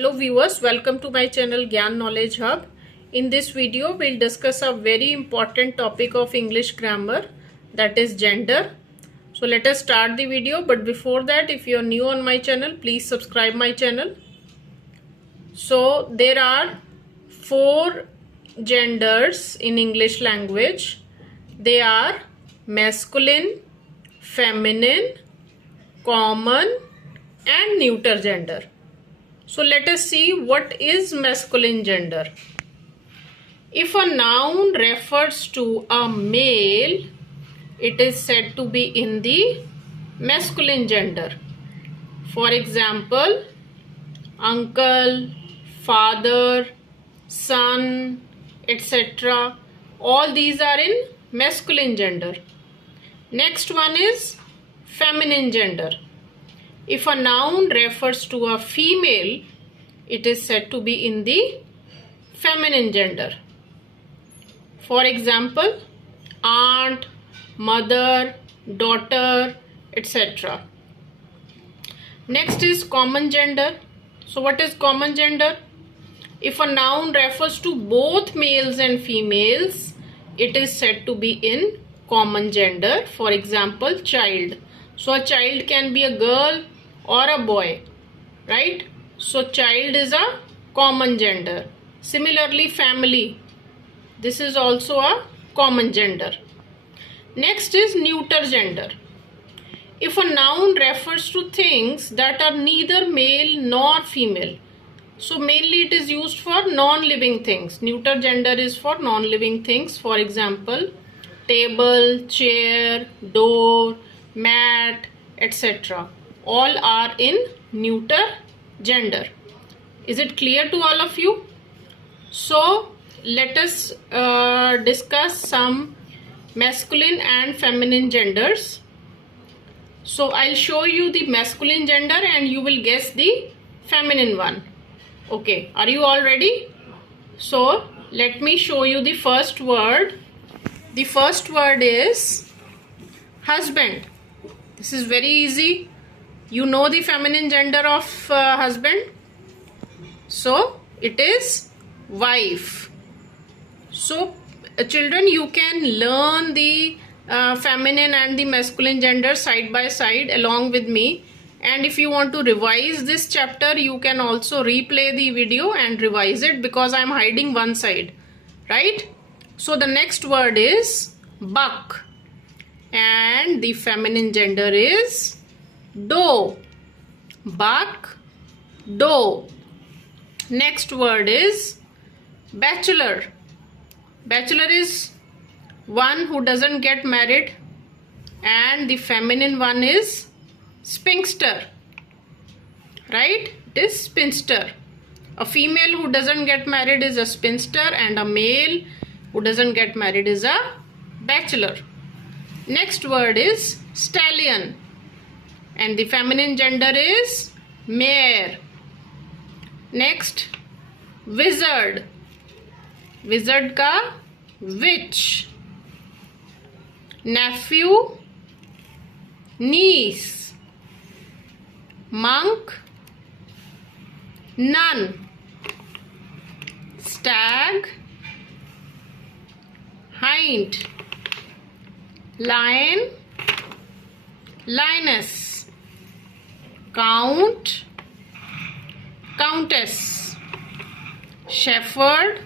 Hello viewers, welcome to my channel Gyan Knowledge Hub. In this video, we'll discuss a very important topic of English grammar, that is gender. So let us start the video, but before that, if you are new on my channel, please subscribe my channel. So there are 4 genders in English language. They are masculine, feminine, common and neuter gender. So let us see what is masculine gender. If a noun refers to a male, it is said to be in the masculine gender. For example, uncle, father, son, etc. All these are in masculine gender. Next one is feminine gender. If a noun refers to a female, it is said to be in the feminine gender. For example, aunt, mother, daughter, etc. Next is common gender. So what is common gender? If a noun refers to both males and females, it is said to be in common gender. For example, child. So a child can be a girl or a boy, right? So child is a common gender. Similarly, family. This is also a common gender. Next is neuter gender. If a noun refers to things that are neither male nor female, so mainly it is used for non-living things. Neuter gender is for non-living things. For example, table, chair, door, mat, etc. All are in neuter gender. Is it clear to all of you? So let us discuss some masculine and feminine genders. So I'll show you the masculine gender and you will guess the feminine one. Okay, are you all ready? So let me show you the first word. The first word is husband. This is very easy. You know the feminine gender of husband. So it is wife. So children, you can learn the feminine and the masculine gender side by side along with me. And if you want to revise this chapter, you can also replay the video and revise it because I am hiding one side, right? So the next word is buck. And the feminine gender is doe. Buck, doe. Next word is bachelor. Bachelor is one who doesn't get married, and the feminine one is spinster, right? It is spinster. A female who doesn't get married is a spinster, and a male who doesn't get married is a bachelor. Next word is stallion, and the feminine gender is mare. Next, wizard. Wizard ka witch. Nephew, niece. Monk, nun. Stag, hind. Lion, lioness. Count, countess. Shepherd,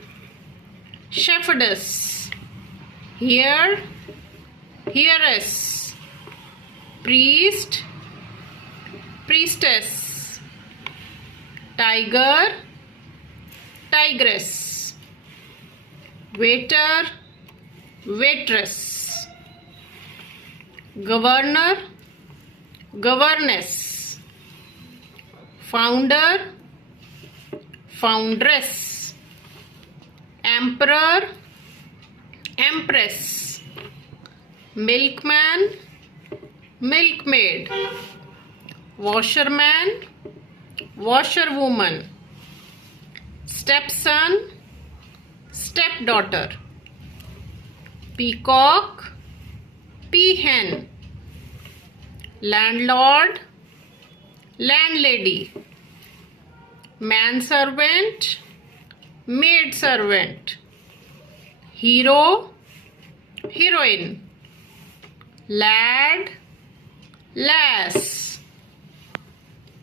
shepherdess. Hare, heiress. Priest, priestess. Tiger, tigress. Waiter, waitress. Governor, governess. Founder, foundress. Emperor, empress. Milkman, milkmaid. Washerman, washerwoman. Stepson, stepdaughter. Peacock, peahen. Landlord, landlady. manservant, maidservant, hero, heroine, lad, lass,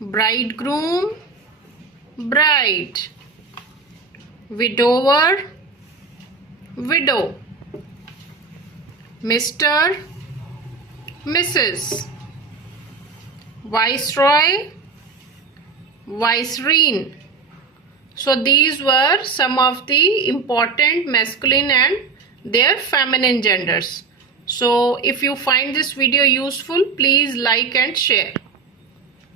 bridegroom, bride, widower, widow, Mr., Mrs., viceroy, vicereine. So these were some of the important masculine and their feminine genders. So if you find this video useful, please like and share.